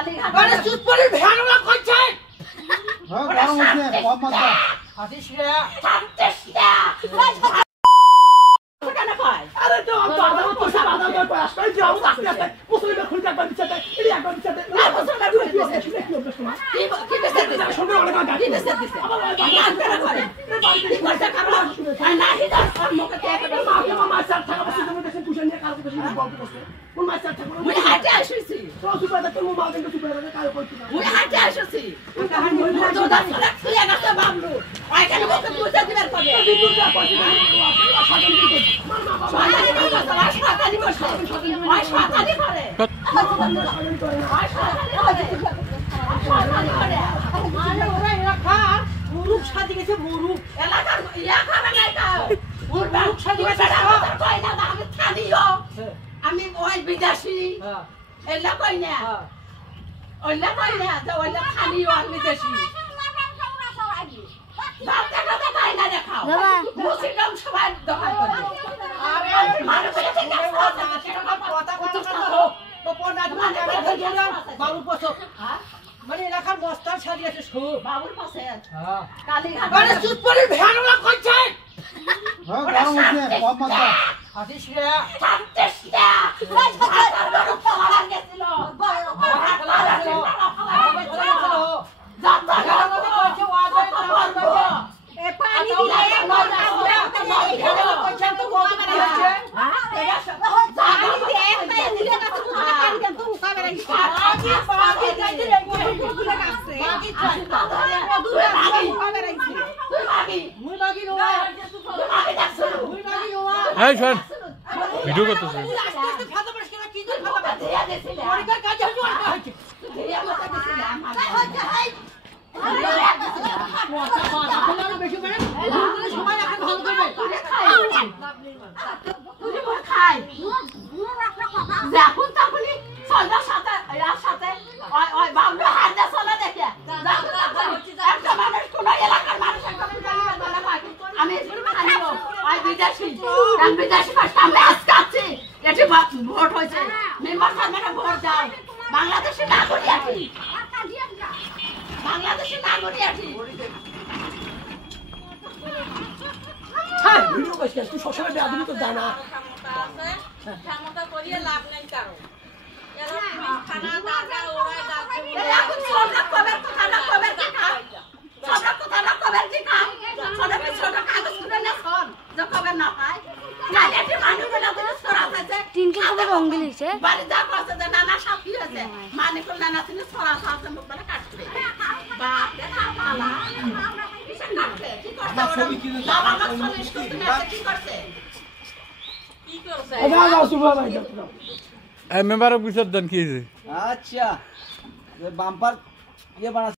কালীঘাট মানে সুতপরি ভ্যানলা কইছে হ্যাঁ গরম হচ্ছে কম মাত্রা হাসিস রে থামতেস না কেন কয় আরে তো দাদা পয়সা দাদা কয় আসলে যাও আসতে মুসলিমের খুলতে একবার দিছতে এডি একবার দিছতে না মুসলিমের খুলতে কি বেসে দিছে শুনবে অনেক কথা কি বেসে দিছে আবার কেন করে কি করতে কারণ আর না হিদা আর মুখে তে মামা স্যার থাকা বসে তুমি দেশে পুষে নিয়ে কাল বসে বলতে বসে কোন মাছ স্যার থাকা মুই হাতে আসছি তো সুপার তো মু মাল কিন্তু সুপার কাল কইছি মুই হাতে আসছি কারণ মুই তো দাস তুই একাতে বাবলু আই কেন মুখে পুষে দিবার পাবে বিদ্যুৎ কইছি আমি ওই বিদেশি এলা কই না ওইলা কই না তো ওইলা খালি ওই বিদেশি বাবা কথা কই না দেখাও মুসলিম সবাই দখল করে আরে মানুষের থেকে কথা তো পড়া বাবুর পাশে মানে এলাকার মস্তান ছাড়ি আছে সব বাবুর পাশে হ্যাঁ কালীঘাট মানে সুতপরি ভ্যানলা কইছে হ্যাঁ গরম হচ্ছে কম মাত্রা হাসিস রে থামতেস না ভাষার পালা গেছিল জাতা গালো কইছে ওয়াজে এ পানি দিয়ে কইছে তো বলতে পারছে হ্যাঁ জানি দিয়ে একটা দিলে না তো পানি দেন তো মুখাবে রাখি বাকি যাইতে রে গুলো কাছে বাকি চাই দূরে মুখাবে রাখি তুই বাকি মুই বাকি নো তুই বাকি দেখছ মুই বাকি নো এই শোন ভিডিও করতেছ আস্তে ফাটা পড়ছ কেন কি তুই ফাটা দিয়া দিছিস পরীক্ষার কাজ হচ্ছে আর হচ্ছে তুই দিয়া মত দিছিস আমার হচ্ছে হাই বেশি করে সবাই এখন ভালো করবে তুই খাই যখন তখনই সন্ধ্যার সাথে এর সাথে ওই ওই বাবলু হাত দিয়ে চলে দেখে একটা মানুষ কোন এলাকার মানুষ একটা আমি খাইব ওই বিদেশি আমি বিদেশি ভাষা ম্যাচ কাটছি এটি ভোট হয়েছে মেম্বার সাহেবের ভোট দাও বাংলাদেশি নাগরিক আছি বাংলাদেশি নাগরিক আছি হ্যাঁ ভিডিও কইছিস তুই সবসময় বেয়াদবি তো জানা ক্ষমতা করিয়ে লাভ নাই কারো এরা খানা দাদা ওরা দাদা এখন ছোট কবে কথা কবে কি কাম ছোট কথা কবে কি কাম ছোট কাগজ করে না ফোন যে কবে না পায় না এটি মানুষগুলো তো সরা আছে তিনকে কবে রং দিলিছে বাড়ি যা করছে যে নানা সাথী আছে মানে কোন নানা তিনি সরা আছে মুখ বলে কাটছে বাপ রে পালা কিসের কাটছে কি করছে বাবা মা সলিস কি করছে কি করছে মেম্বার অফিসার দেন কি হয়েছে আচ্ছা বাম্পার ইয়ে বানা